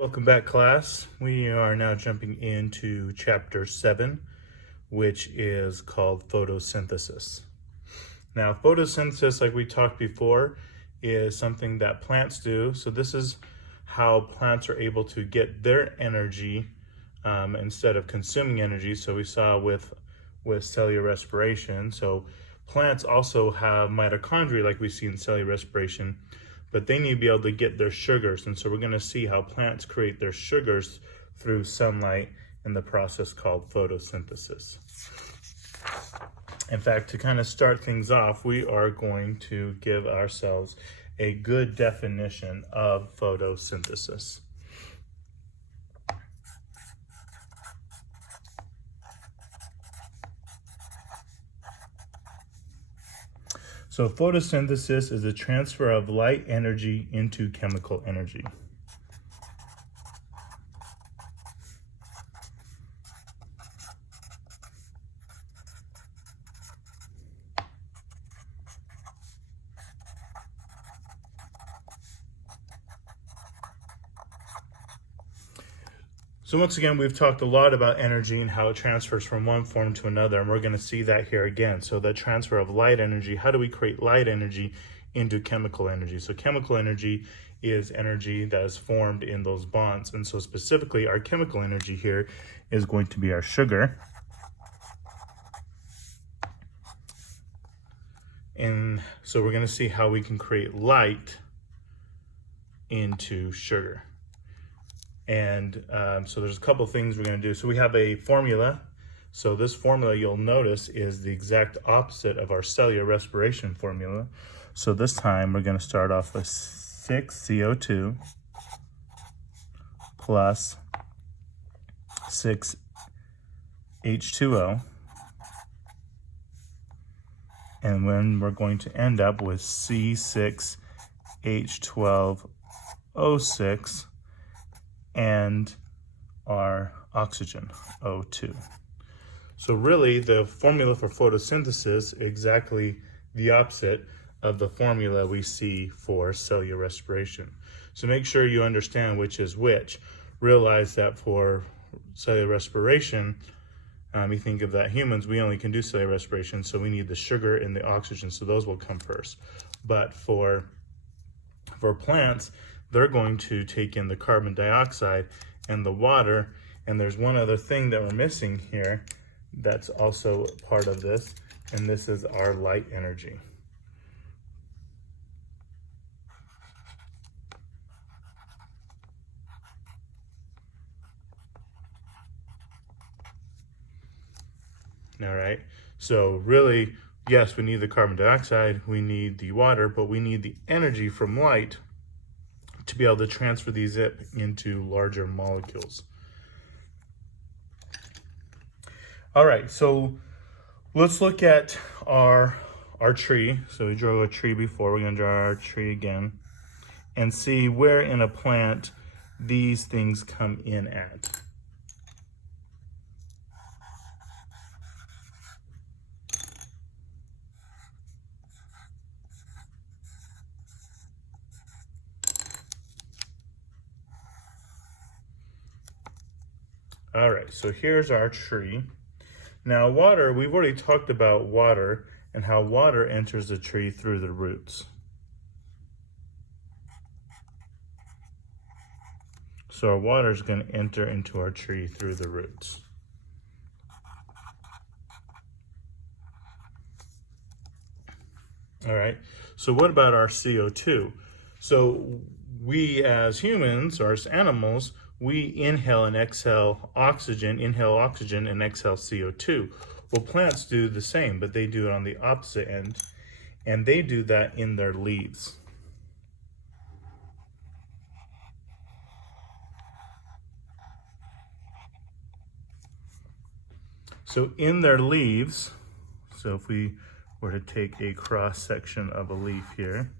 Welcome back, class. We are now jumping into chapter 7, which is called photosynthesis. Now, photosynthesis, like we talked before, is something that plants do. So this is how plants are able to get their energy instead of consuming energy. So we saw with cellular respiration. So plants also have mitochondria like we see in cellular respiration, but they need to be able to get their sugars. And so we're going to see how plants create their sugars through sunlight in the process called photosynthesis. In fact, to kind of start things off, we are going to give ourselves a good definition of photosynthesis. So photosynthesis is the transfer of light energy into chemical energy. So once again, we've talked a lot about energy and how it transfers from one form to another, and we're going to see that here again. So the transfer of light energy, how do we create light energy into chemical energy? So chemical energy is energy that is formed in those bonds. And so specifically, our chemical energy here is going to be our sugar. And so we're going to see how we can create light into sugar. And so there's a couple things we're going to do. So we have a formula. So this formula, you'll notice, is the exact opposite of our cellular respiration formula. So this time we're going to start off with 6 CO2 plus 6 H2O. And then we're going to end up with C6H12O6 and our oxygen, O2. So really, the formula for photosynthesis is exactly the opposite of the formula we see for cellular respiration. So make sure you understand which is which. Realize that for cellular respiration, you think of that humans, we only can do cellular respiration, so we need the sugar and the oxygen, so those will come first. But for plants, they're going to take in the carbon dioxide and the water. And there's one other thing that we're missing here that's also part of this, and this is our light energy. All right, so really, yes, we need the carbon dioxide, we need the water, but we need the energy from light to be able to transfer these into larger molecules. All right, so let's look at our tree. So we drew a tree before, we're gonna draw our tree again and see where in a plant these things come in at. All right, so here's our tree. Now water, we've already talked about water and how water enters the tree through the roots. So our water is going to enter into our tree through the roots. All right, so what about our CO2? So we as humans, or as animals, we inhale and exhale oxygen and exhale CO2. Well, plants do the same, but they do it on the opposite end, and they do that in their leaves. So in their leaves, so if we were to take a cross section of a leaf here,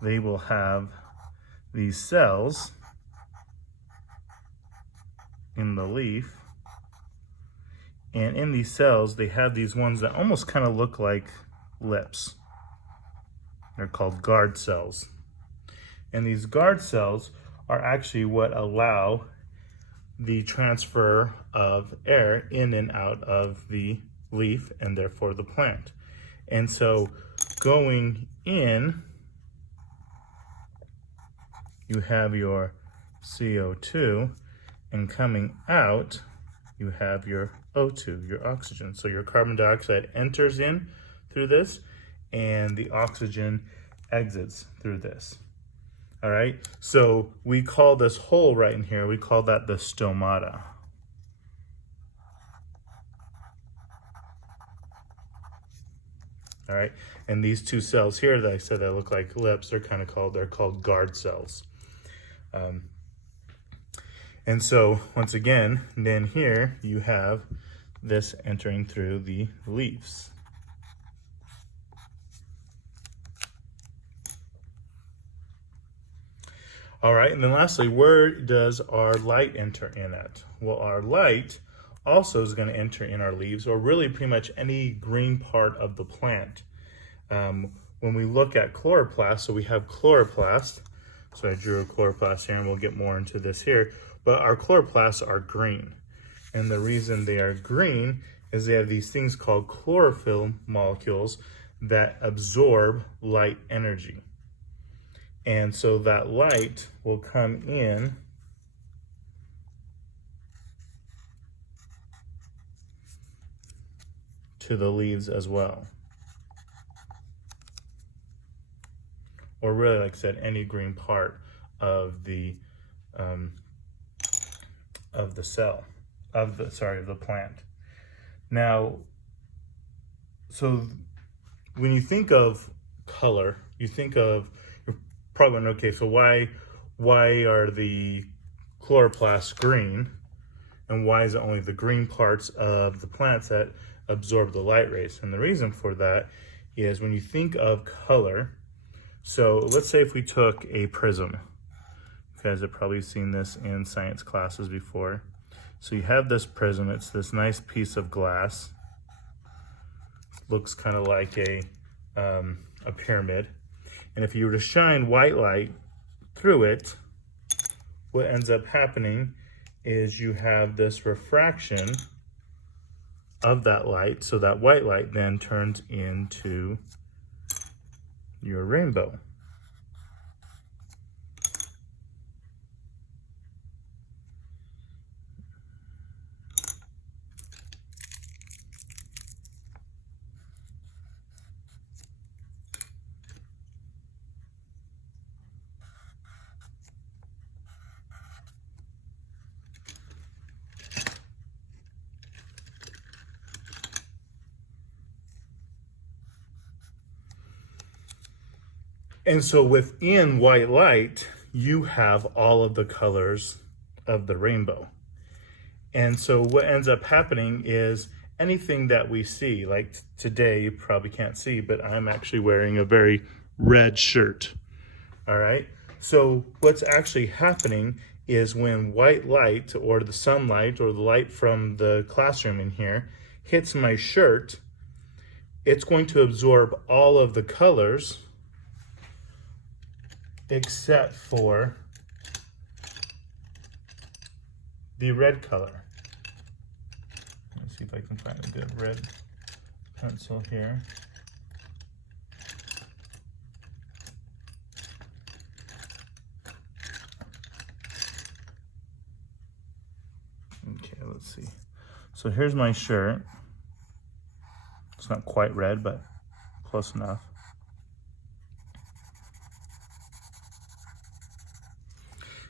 they will have these cells in the leaf. And in these cells, they have these ones that almost kind of look like lips. They're called guard cells. And these guard cells are actually what allow the transfer of air in and out of the leaf and therefore the plant. And so going in, you have your CO2, and coming out, you have your O2, your oxygen. So your carbon dioxide enters in through this, and the oxygen exits through this. All right, so we call this hole right in here, we call that the stomata. All right, and these two cells here that I said that look like lips, they're called guard cells. And so once again, then here you have this entering through the leaves. All right, and then lastly, where does our light enter in at? Well, our light also is going to enter in our leaves, or really pretty much any green part of the plant. When we look at chloroplast, so we have chloroplast. So I drew a chloroplast here, and we'll get more into this here. But our chloroplasts are green. And the reason they are green is they have these things called chlorophyll molecules that absorb light energy. And so that light will come in to the leaves as well. Or really, like I said, any green part of the plant. Now, so when you think of color, you think of, you're probably wondering, okay, so why are the chloroplasts green, and why is it only the green parts of the plants that absorb the light rays? And the reason for that is when you think of color, so let's say if we took a prism. You guys have probably seen this in science classes before. So you have this prism, it's this nice piece of glass. Looks kind of like a pyramid. And if you were to shine white light through it, what ends up happening is you have this refraction of that light. So that white light then turns into your rainbow. And so within white light, you have all of the colors of the rainbow. And so what ends up happening is anything that we see, like today, you probably can't see, but I'm actually wearing a very red shirt. All right. So what's actually happening is when white light or the sunlight or the light from the classroom in here hits my shirt, it's going to absorb all of the colors except for the red color. Let's see if I can find a good red pencil here. Okay, let's see. So here's my shirt. It's not quite red, but close enough.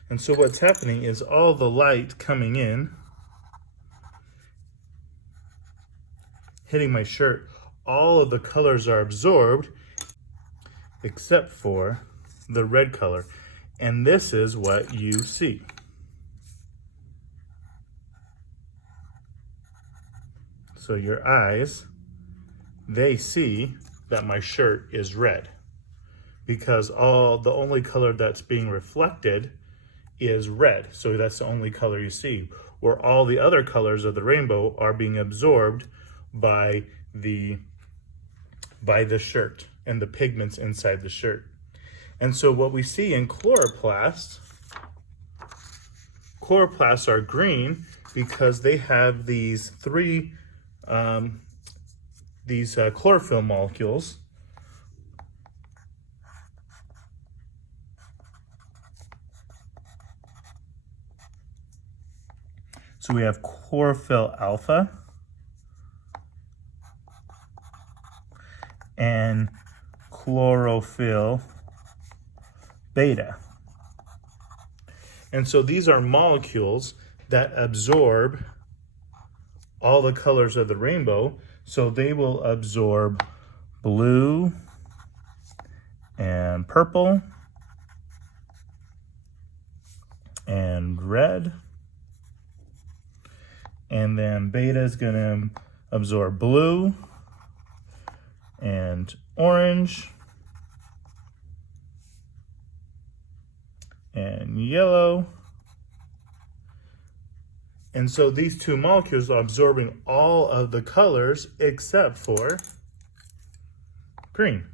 And so what's happening is all the light coming in, hitting my shirt, all of the colors are absorbed except for the red color. And this is what you see. So your eyes, they see that my shirt is red because the only color that's being reflected is red. So that's the only color you see, where all the other colors of the rainbow are being absorbed by the shirt and the pigments inside the shirt. And so what we see in chloroplasts are green because they have these chlorophyll molecules. So we have chlorophyll alpha and chlorophyll beta. And so these are molecules that absorb all the colors of the rainbow. So they will absorb blue and purple and red. And then beta is going to absorb blue and orange and yellow. And so these two molecules are absorbing all of the colors except for green.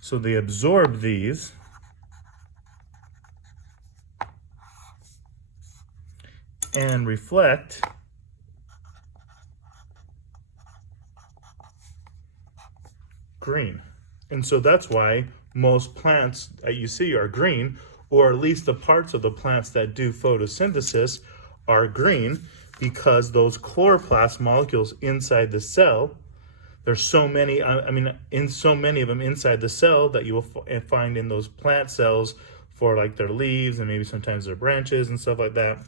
So they absorb these and reflect green. And so that's why most plants that you see are green, or at least the parts of the plants that do photosynthesis are green, because those chloroplast molecules inside the cell, there's so many, in so many of them inside the cell that you will find in those plant cells for like their leaves and maybe sometimes their branches and stuff like that.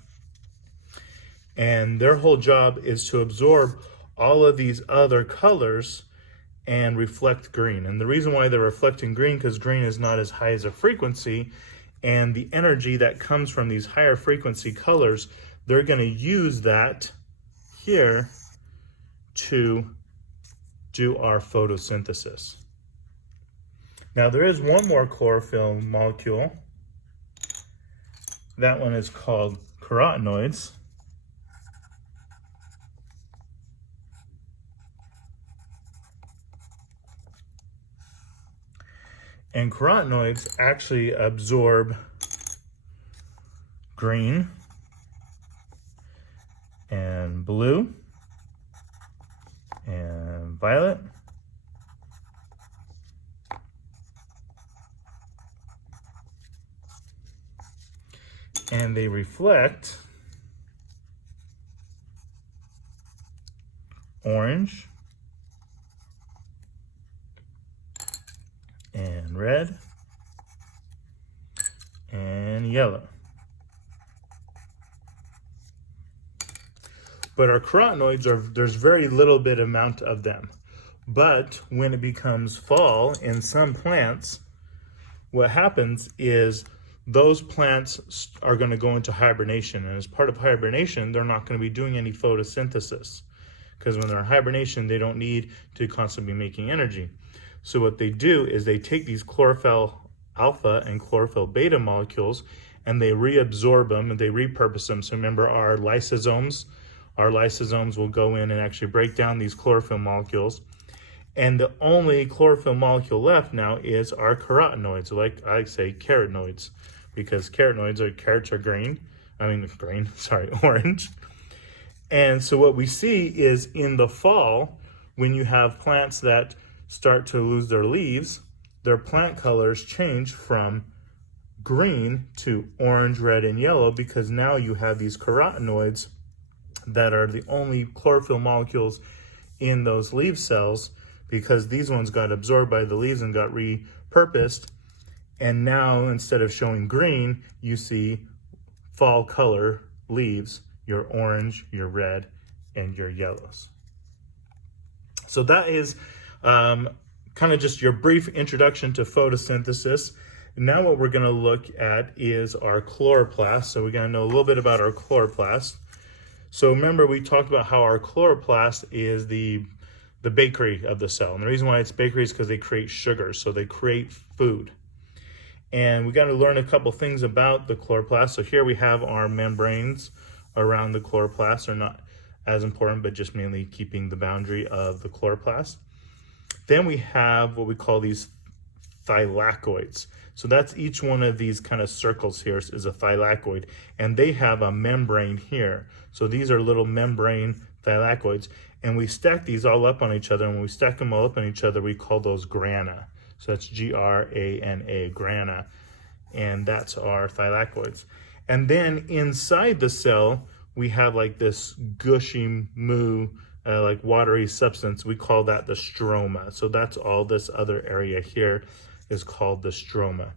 And their whole job is to absorb all of these other colors and reflect green. And the reason why they're reflecting green, because green is not as high as a frequency, and the energy that comes from these higher frequency colors, they're going to use that here to do our photosynthesis. Now there is one more chlorophyll molecule. That one is called carotenoids. And carotenoids actually absorb green and blue and violet and they reflect orange and red and yellow. But our carotenoids there's very little bit amount of them. But when it becomes fall in some plants, what happens is those plants are going to go into hibernation. And as part of hibernation, they're not going to be doing any photosynthesis, because when they're in hibernation, they don't need to constantly be making energy. So what they do is they take these chlorophyll alpha and chlorophyll beta molecules and they reabsorb them and they repurpose them. So remember our lysosomes will go in and actually break down these chlorophyll molecules. And the only chlorophyll molecule left now is our carotenoids, like I say carotenoids, because carotenoids carrots are orange. And so what we see is in the fall, when you have plants that start to lose their leaves, their plant colors change from green to orange, red, and yellow, because now you have these carotenoids that are the only chlorophyll molecules in those leaf cells, because these ones got absorbed by the leaves and got repurposed. And now instead of showing green, you see fall color leaves, your orange, your red, and your yellows. So that is kind of just your brief introduction to photosynthesis. Now what we're going to look at is our chloroplast. So we're going to know a little bit about our chloroplast. So remember, we talked about how our chloroplast is the the bakery of the cell. And the reason why it's bakery is because they create sugar, so they create food. And we got to learn a couple things about the chloroplast. So here we have our membranes around the chloroplast. They're not as important, but just mainly keeping the boundary of the chloroplast. Then we have what we call these thylakoids. So that's each one of these kind of circles here is a thylakoid, and they have a membrane here. So these are little membrane thylakoids, and we stack these all up on each other, and when we stack them all up on each other, we call those grana. So that's G-R-A-N-A, grana, and that's our thylakoids. And then inside the cell, we have like this gushy like watery substance. We call that the stroma. So that's all this other area here is called the stroma.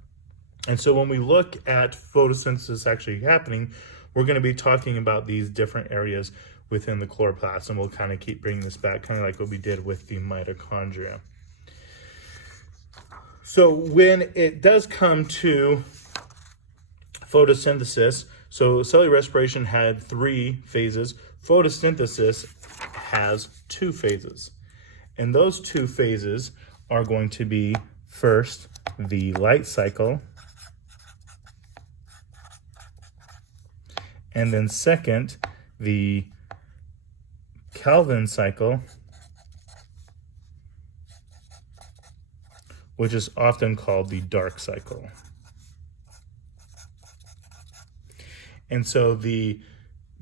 And so when we look at photosynthesis actually happening, we're going to be talking about these different areas within the chloroplast, and we'll kind of keep bringing this back, kind of like what we did with the mitochondria. So when it does come to photosynthesis, so cellular respiration had 3 phases. Photosynthesis has 2 phases. And those 2 phases are going to be, first, the light cycle, and then second, the Calvin cycle, which is often called the dark cycle. And so the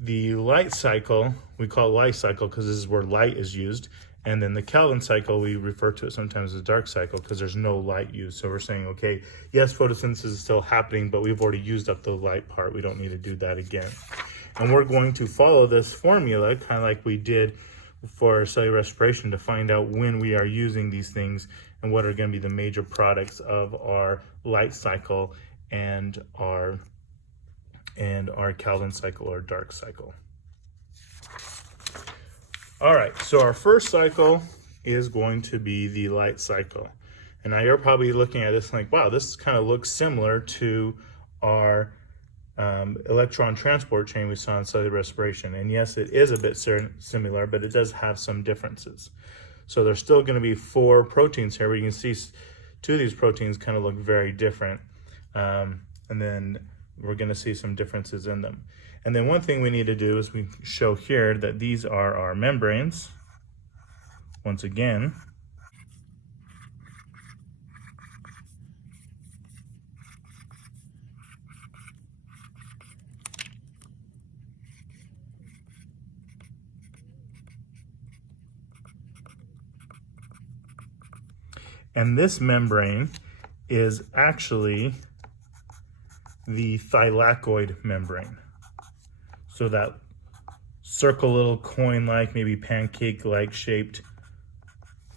light cycle, we call light cycle because this is where light is used. And then the Calvin cycle, we refer to it sometimes as dark cycle because there's no light used. So we're saying, okay, yes, photosynthesis is still happening, but we've already used up the light part. We don't need to do that again. And we're going to follow this formula, kind of like we did for cellular respiration, to find out when we are using these things and what are going to be the major products of our light cycle and our Calvin cycle or dark cycle. All right, so our first cycle is going to be the light cycle. And now you're probably looking at this like, wow, this kind of looks similar to our electron transport chain we saw in cellular respiration. And yes, it is a bit similar, but it does have some differences. So there's still going to be 4 proteins here, where you can see 2 of these proteins kind of look very different. And then we're going to see some differences in them. And then one thing we need to do is we show here that these are our membranes, once again. And this membrane is actually the thylakoid membrane. So that circle little coin-like, maybe pancake-like shaped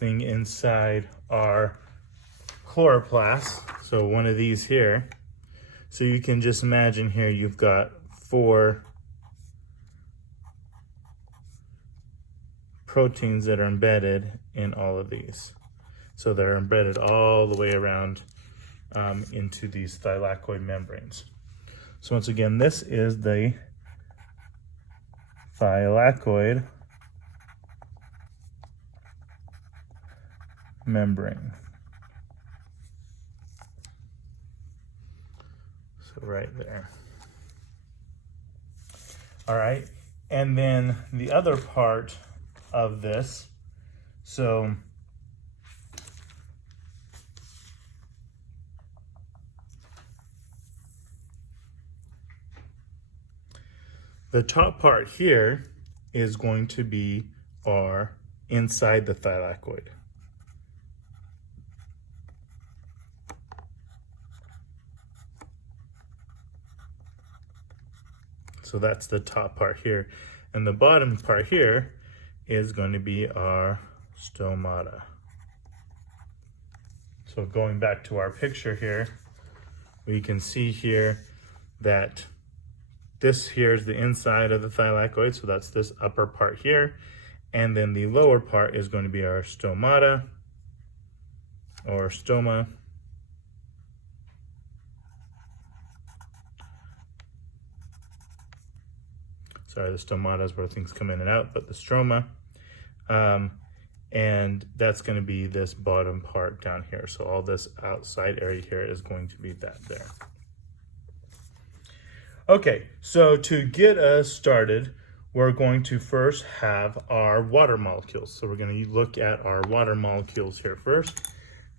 thing inside our chloroplast. So one of these here. So you can just imagine here you've got 4 proteins that are embedded in all of these. So they're embedded all the way around into these thylakoid membranes. So once again, this is the thylakoid membrane. So right there. All right, and then the other part of this, so the top part here is going to be our inside the thylakoid. So that's the top part here. And the bottom part here is going to be our stomata. So going back to our picture here, we can see here that this here is the inside of the thylakoid, so that's this upper part here. And then the lower part is going to be our stomata, or stoma. Sorry, the stomata is where things come in and out, but the stroma. and that's going to be this bottom part down here. So all this outside area here is going to be that there. Okay, so to get us started, we're going to first have our water molecules. So we're going to look at our water molecules here first.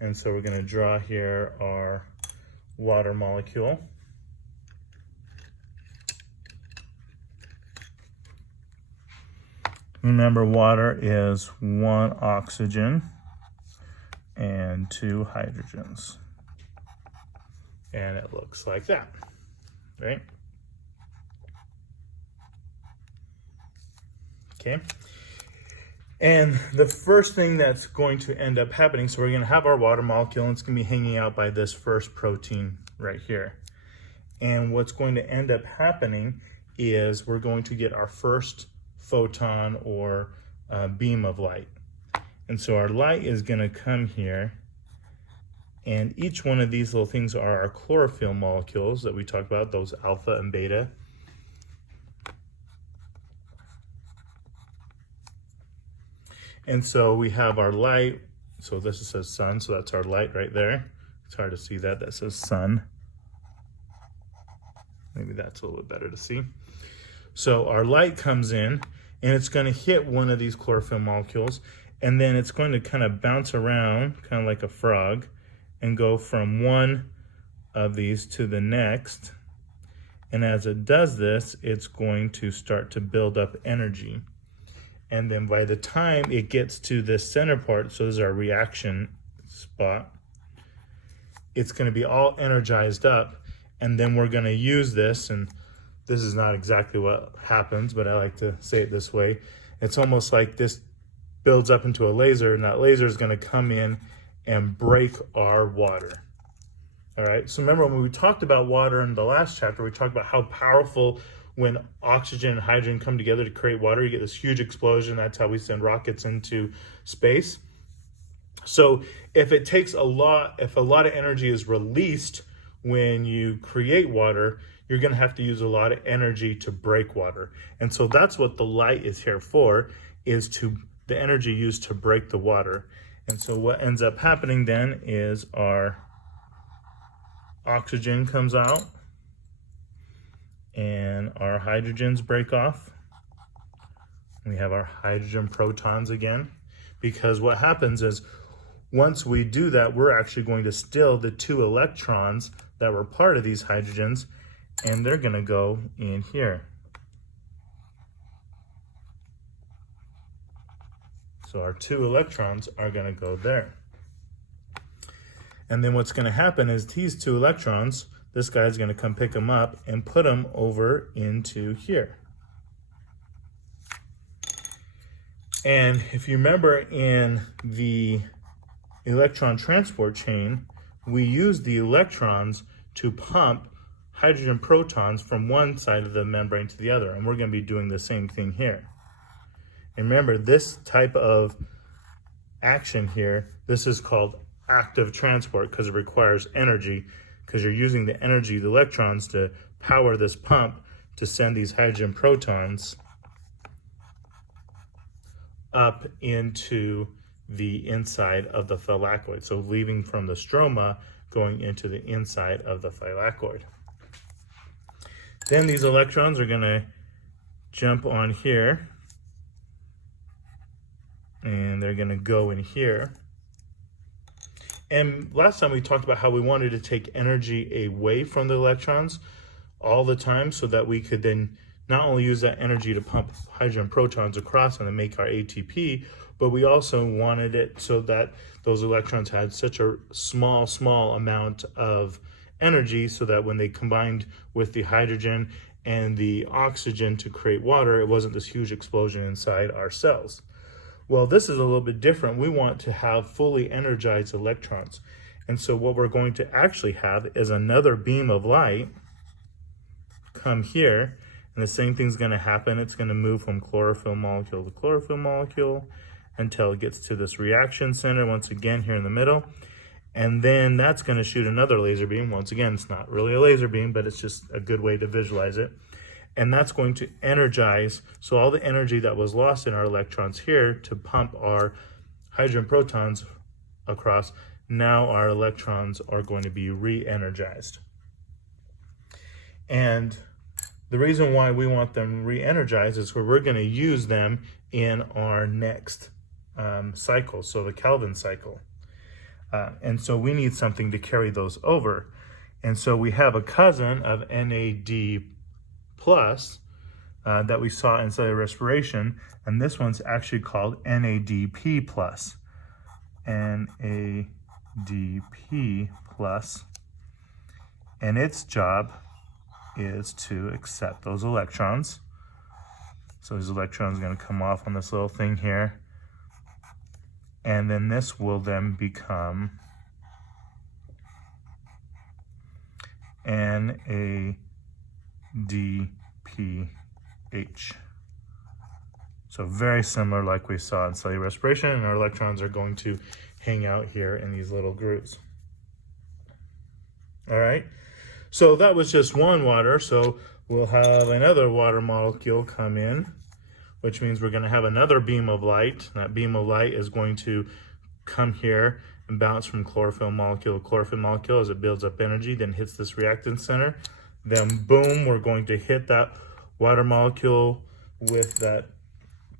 And so we're going to draw here our water molecule. Remember, water is 1 oxygen and 2 hydrogens. And it looks like that, right? Okay. And the first thing that's going to end up happening, so we're going to have our water molecule, and it's going to be hanging out by this first protein right here. And what's going to end up happening is we're going to get our first photon or beam of light. And so our light is going to come here, and each one of these little things are our chlorophyll molecules that we talked about, those alpha and beta. And so we have our light, so this says sun, so that's our light right there. It's hard to see that, that says sun. Maybe that's a little bit better to see. So our light comes in, and it's going to hit one of these chlorophyll molecules, and then it's going to kind of bounce around, kind of like a frog, and go from one of these to the next. And as it does this, it's going to start to build up energy. And then by the time it gets to this center part, so this is our reaction spot, it's going to be all energized up. And then we're going to use this, and this is not exactly what happens, but I like to say it this way. It's almost like this builds up into a laser, and that laser is going to come in and break our water. All right, so remember when we talked about water in the last chapter, we talked about how powerful when oxygen and hydrogen come together to create water, you get this huge explosion. That's how we send rockets into space. So if it takes a lot, if a lot of energy is released when you create water, you're going to have to use a lot of energy to break water. And so that's what the light is here for, is to the energy used to break the water. And so what ends up happening then is our oxygen comes out, and our hydrogens break off. We have our hydrogen protons again, because what happens is once we do that, we're actually going to steal the 2 electrons that were part of these hydrogens, and they're going to go in here. So our 2 electrons are going to go there. And then what's going to happen is these 2 electrons, this guy's going to come pick them up and put them over into here. And if you remember in the electron transport chain, we use the electrons to pump hydrogen protons from one side of the membrane to the other. And we're going to be doing the same thing here. And remember, this type of action here, this is called active transport because it requires energy, because you're using the energy, the electrons, to power this pump to send these hydrogen protons up into the inside of the thylakoid. So leaving from the stroma, going into the inside of the thylakoid. Then these electrons are going to jump on here, and they're going to go in here. And last time we talked about how we wanted to take energy away from the electrons all the time so that we could then not only use that energy to pump hydrogen protons across and then make our ATP, but we also wanted it so that those electrons had such a small amount of energy so that when they combined with the hydrogen and the oxygen to create water, it wasn't this huge explosion inside our cells. Well, this is a little bit different. We want to have fully energized electrons. And so what we're going to actually have is another beam of light come here, and the same thing's going to happen. It's going to move from chlorophyll molecule to chlorophyll molecule until it gets to this reaction center, once again here in the middle. And then that's going to shoot another laser beam. Once again, it's not really a laser beam, but it's just a good way to visualize it. And that's going to energize, so all the energy that was lost in our electrons here to pump our hydrogen protons across, now our electrons are going to be re-energized. And the reason why we want them re-energized is where we're going to use them in our next cycle, so the Kelvin cycle. And so we need something to carry those over. And so we have a cousin of NAD plus that we saw in cellular respiration, and this one's actually called NADP plus. NADP plus, and its job is to accept those electrons. So these electrons are going to come off on this little thing here, and then this will then become NADPH. So very similar like we saw in cellular respiration, and our electrons are going to hang out here in these little grooves. All right, so that was just one water, so we'll have another water molecule come in, which means we're going to have another beam of light. That beam of light is going to come here and bounce from chlorophyll molecule to chlorophyll molecule as it builds up energy, then hits this reactance center. Then boom, we're going to hit that water molecule with that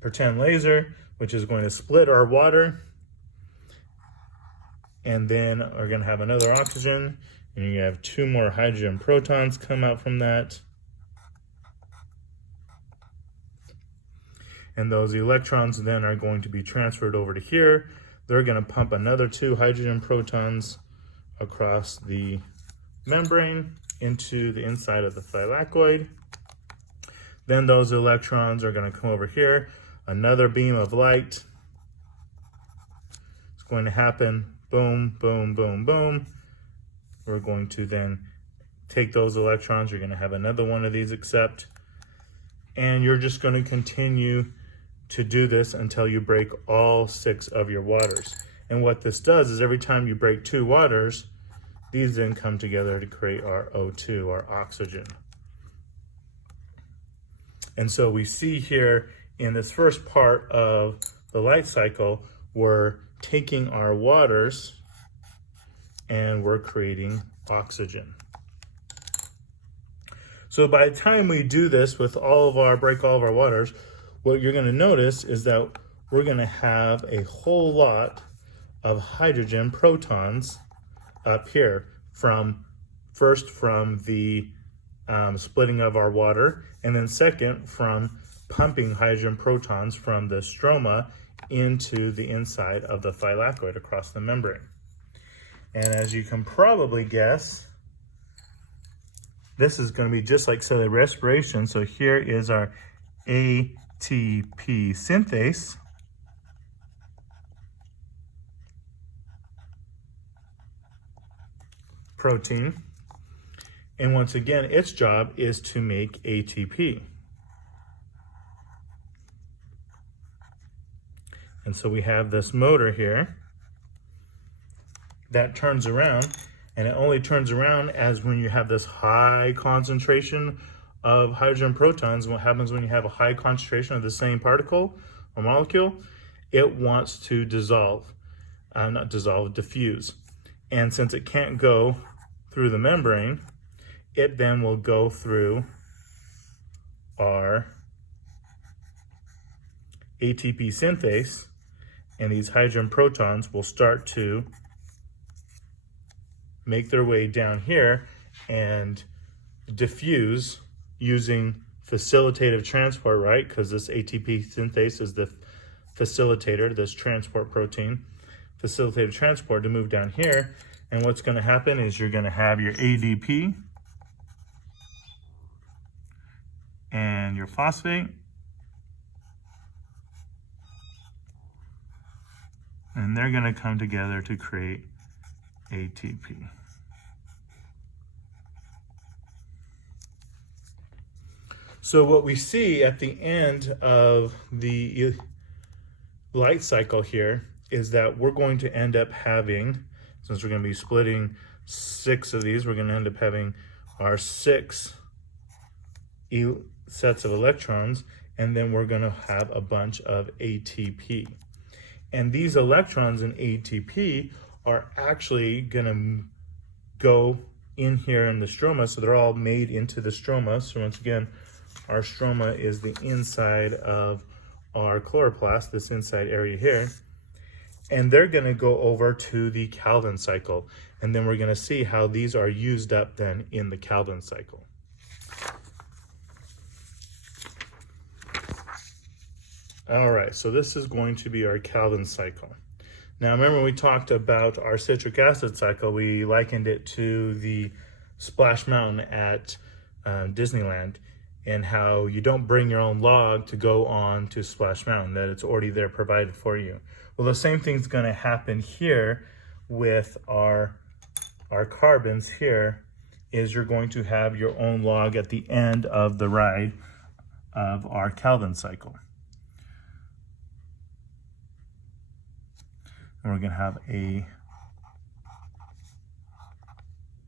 pretend laser, which is going to split our water. And then we're going to have another oxygen, and you have two more hydrogen protons come out from that. And those electrons then are going to be transferred over to here. They're going to pump another two hydrogen protons across the membrane into the inside of the thylakoid. Then those electrons are going to come over here. Another beam of light. It's going to happen. Boom, boom, boom, boom. We're going to then take those electrons. You're going to have another one of these accept. And you're just going to continue to do this until you break all 6 of your waters. And what this does is every time you break 2 waters, these then come together to create our O2, our oxygen. And so we see here in this first part of the life cycle, we're taking our waters and we're creating oxygen. So by the time we do this with break all of our waters, what you're going to notice is that we're going to have a whole lot of hydrogen protons up here from the splitting of our water, and then second from pumping hydrogen protons from the stroma into the inside of the thylakoid across the membrane. And as you can probably guess, this is going to be just like cellular respiration. So here is our ATP synthase. Protein. And once again, its job is to make ATP. And so we have this motor here that turns around, and it only turns around as when you have this high concentration of hydrogen protons. What happens when you have a high concentration of the same particle or molecule? It wants to diffuse. And since it can't go through the membrane, it then will go through our ATP synthase, and these hydrogen protons will start to make their way down here and diffuse using facilitative transport, right? Because this ATP synthase is the facilitator, this transport protein, facilitated transport to move down here. And what's going to happen is you're going to have your ADP and your phosphate, and they're going to come together to create ATP. So what we see at the end of the light cycle here is that we're going to end up having, since we're going to be splitting 6 of these, we're going to end up having our 6 sets of electrons, and then we're going to have a bunch of ATP. And these electrons in ATP are actually going to go in here in the stroma, so they're all made into the stroma. So once again, our stroma is the inside of our chloroplast, this inside area here, and they're going to go over to the Calvin cycle, and then we're going to see how these are used up then in the Calvin cycle. All right, so this is going to be our Calvin cycle. Now, remember when we talked about our citric acid cycle, we likened it to the Splash Mountain at Disneyland, and how you don't bring your own log to go on to Splash Mountain, that it's already there provided for you. Well, the same thing's going to happen here with our carbons here, is you're going to have your own log at the end of the ride of our Calvin cycle. And we're going to have a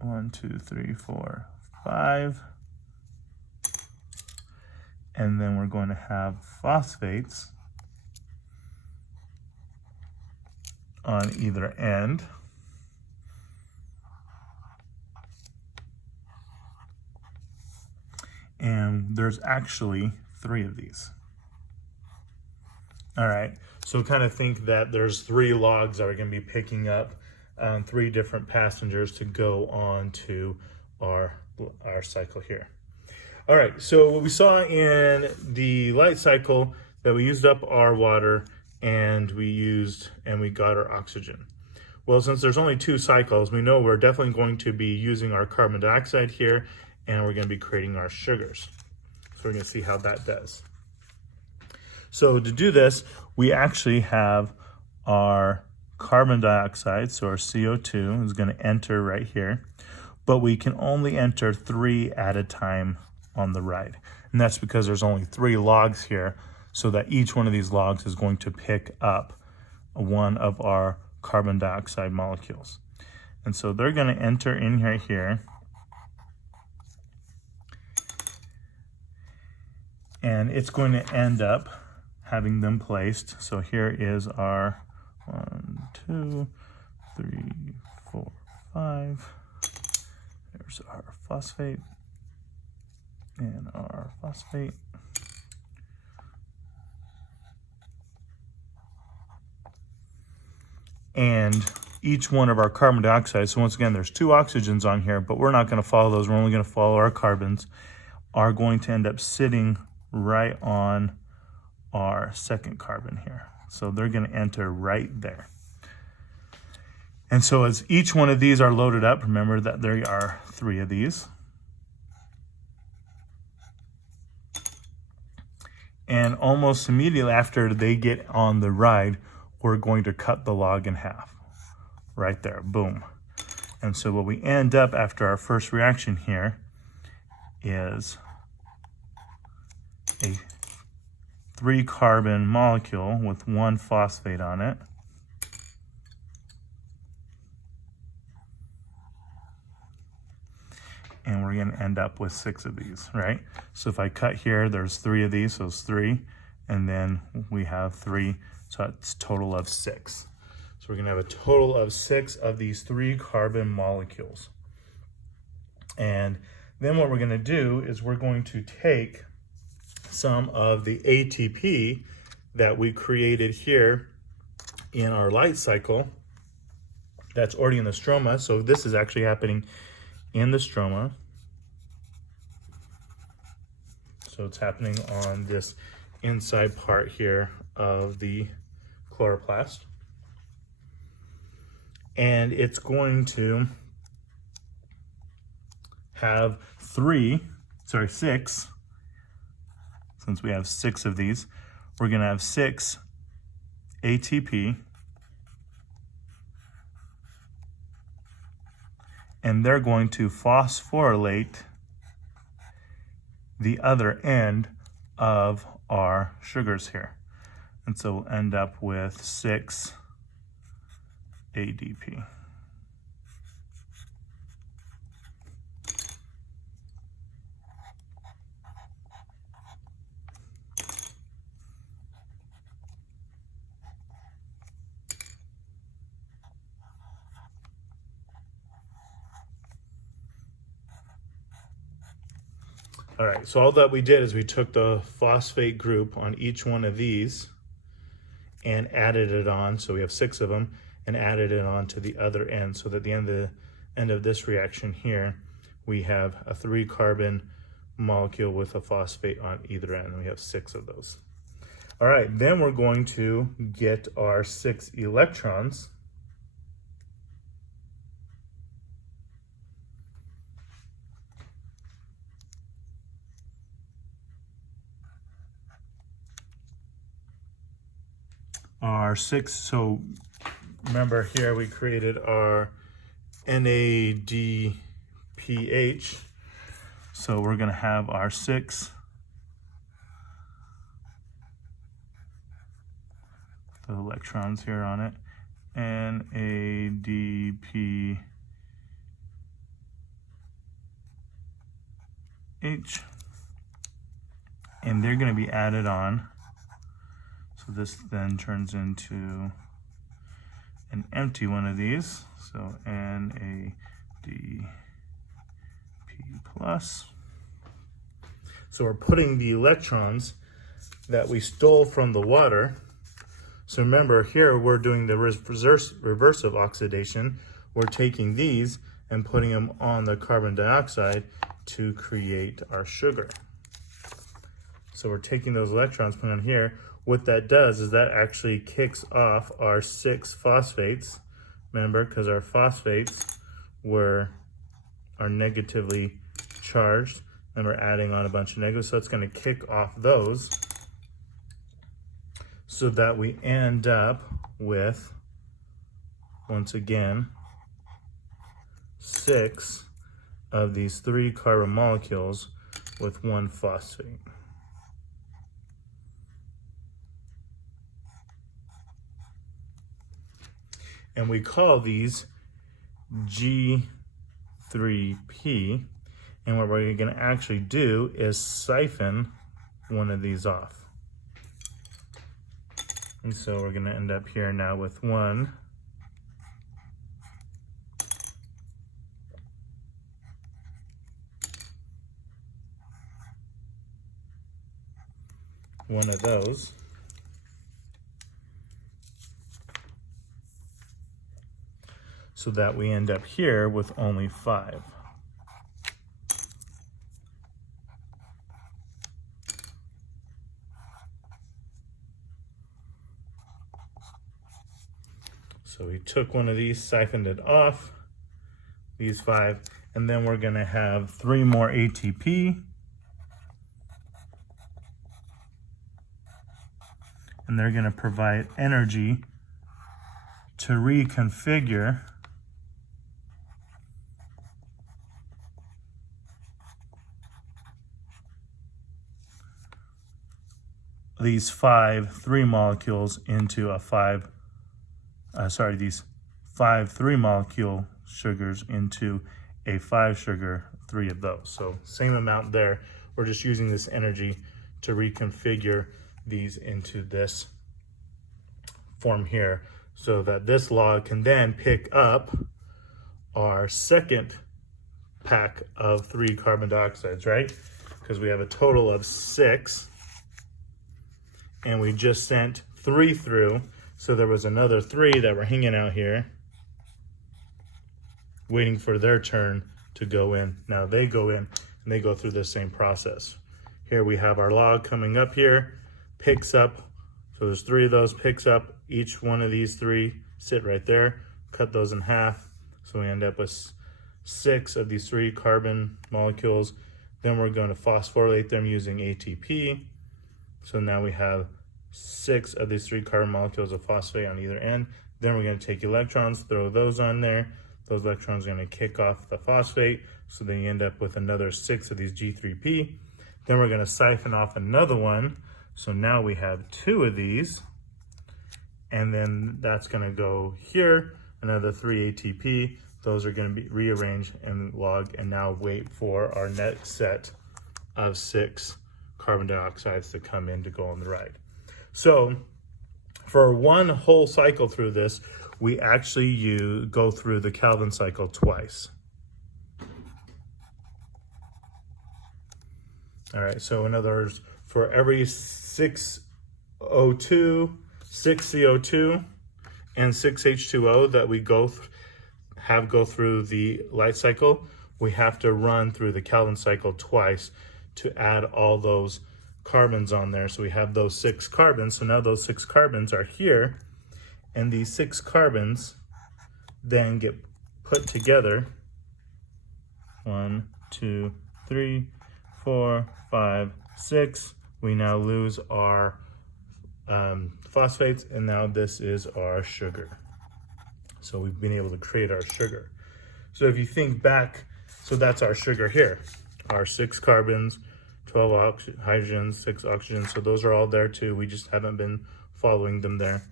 1, 2, 3, 4, 5. And then we're going to have phosphates on either end. And there's actually 3 of these. All right, so kind of think that there's 3 logs that are going to be picking up 3 different passengers to go on to our cycle here. All right, so what we saw in the light cycle, that we used up our water and we got our oxygen. Well, since there's only 2 cycles, we know we're definitely going to be using our carbon dioxide here, and we're going to be creating our sugars. So we're going to see how that does. So to do this, we actually have our carbon dioxide, so our CO2 is going to enter right here, but we can only enter 3 at a time on the ride. And that's because there's only 3 logs here, so that each one of these logs is going to pick up one of our carbon dioxide molecules. And so they're going to enter in here, and it's going to end up having them placed. So here is our 1, 2, 3, 4, 5. There's our phosphate and our phosphate. And each one of our carbon dioxide, so once again, there's 2 oxygens on here, but we're not going to follow those. We're only going to follow our carbons, are going to end up sitting right on our second carbon here. So they're going to enter right there. And so as each one of these are loaded up, remember that there are 3 of these. And almost immediately after they get on the ride, we're going to cut the log in half. Right there, boom. And so what we end up after our first reaction here is a 3-carbon molecule with 1 phosphate on it. And we're going to end up with 6 of these, right? So if I cut here, there's 3 of these, so it's 3. And then we have 3, so that's a total of 6. So we're going to have a total of 6 of these 3-carbon molecules. And then what we're going to do is we're going to take some of the ATP that we created here in our light cycle that's already in the stroma. So this is actually happening in the stroma. So it's happening on this inside part here of the chloroplast. And it's going to have 6, since we have 6 of these, we're going to have 6 ATP, and they're going to phosphorylate the other end of our sugars here. And so we'll end up with 6 ADP. All right, so all that we did is we took the phosphate group on each one of these and added it on, so we have 6 of them, and added it on to the other end, so that at the end of this reaction here, we have a 3-carbon molecule with a phosphate on either end, and we have 6 of those. All right, then we're going to get our 6 electrons. Our 6, so remember here we created our NADPH. So we're going to have our 6 the electrons here on it, NADPH, and they're going to be added on. So this then turns into an empty one of these. So NADP plus. So we're putting the electrons that we stole from the water. So remember here we're doing the reverse of oxidation. We're taking these and putting them on the carbon dioxide to create our sugar. So we're taking those electrons, putting them here. What that does is that actually kicks off our 6 phosphates. Remember, because our phosphates are negatively charged, and we're adding on a bunch of negatives, so it's going to kick off those, so that we end up with, once again, 6 of these 3 carbon molecules with 1 phosphate. And we call these G3P. And what we're going to actually do is siphon one of these off. And so we're going to end up here now with one of those. So that we end up here with only 5. So we took one of these, siphoned it off, these 5, and then we're going to have 3 more ATP. And they're going to provide energy to reconfigure these 3 molecules into a these 5 3-molecule sugars into a 5 sugar 3 of those. So same amount there. We're just using this energy to reconfigure these into this form here, so that this log can then pick up our second pack of 3 carbon dioxides, right? Because we have a total of 6. And we just sent 3 through, so there was another 3 that were hanging out here waiting for their turn to go in. Now they go in and they go through the same process. Here we have our log coming up here, picks up, so there's 3 of those, picks up each one of these 3, sit right there, cut those in half, so we end up with 6 of these 3 carbon molecules. Then we're going to phosphorylate them using ATP. So now we have 6 of these 3 carbon molecules of phosphate on either end. Then we're going to take electrons, throw those on there. Those electrons are going to kick off the phosphate. So then you end up with another 6 of these G3P. Then we're going to siphon off another one. So now we have 2 of these. And then that's going to go here, another 3 ATP. Those are going to be rearranged and log, and now wait for our next set of 6 carbon dioxides to come in to go on the right. So for one whole cycle through this, we actually go through the Calvin cycle twice. All right, so in other words, for every 6 CO2, and 6 H2O that we go through the light cycle, we have to run through the Calvin cycle twice to add all those carbons on there. So we have those 6 carbons. So now those 6 carbons are here, and these 6 carbons then get put together. 1, 2, 3, 4, 5, 6. We now lose our phosphates, and now this is our sugar. So we've been able to create our sugar. So if you think back, so that's our sugar here. Our 6 carbons, 12 hydrogens, 6 oxygens. So those are all there too. We just haven't been following them there.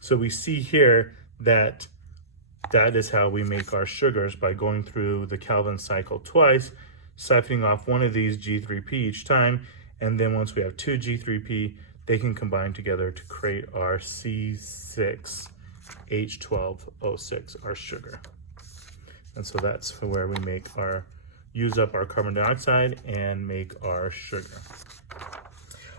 So we see here that that is how we make our sugars, by going through the Calvin cycle twice, siphoning off one of these G3P each time, and then once we have 2 G3P, they can combine together to create our C6H12O6, our sugar. And so that's where we use up our carbon dioxide and make our sugar.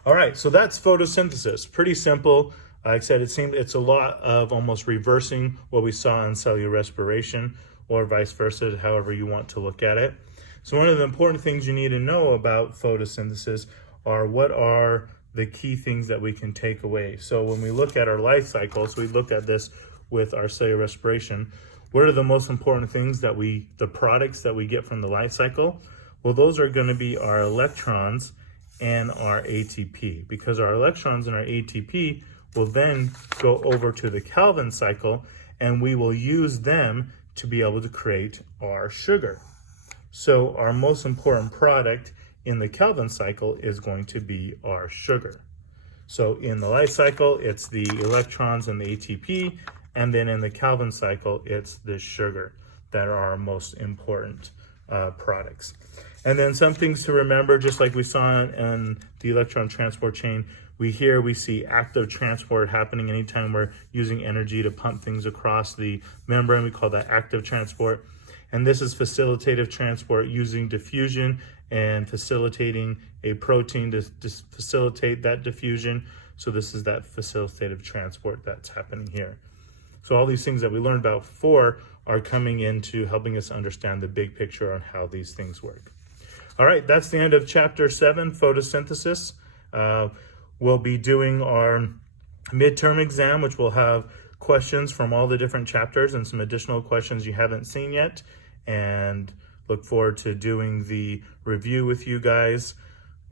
All right, so that's photosynthesis. Pretty simple. Like I said, it's a lot of almost reversing what we saw in cellular respiration, or vice versa, however you want to look at it. So one of the important things you need to know about photosynthesis are what are the key things that we can take away. So when we look at our life cycles, we look at this with our cellular respiration. What are the most important things the products that we get from the life cycle? Well, those are going to be our electrons and our ATP, because our electrons and our ATP will then go over to the Calvin cycle, and we will use them to be able to create our sugar. So our most important product in the Calvin cycle is going to be our sugar. So in the life cycle, it's the electrons and the ATP, and then in the Calvin cycle, it's the sugar that are our most important products. And then some things to remember, just like we saw in the electron transport chain, we see active transport happening anytime we're using energy to pump things across the membrane. We call that active transport. And this is facilitative transport, using diffusion and facilitating a protein to facilitate that diffusion. So this is that facilitative transport that's happening here. So all these things that we learned about before are coming into helping us understand the big picture on how these things work. All right, that's the end of chapter 7, photosynthesis. We'll be doing our midterm exam, which will have questions from all the different chapters and some additional questions you haven't seen yet. And look forward to doing the review with you guys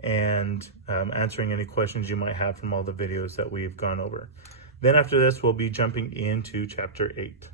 and answering any questions you might have from all the videos that we've gone over. Then after this, we'll be jumping into chapter 8.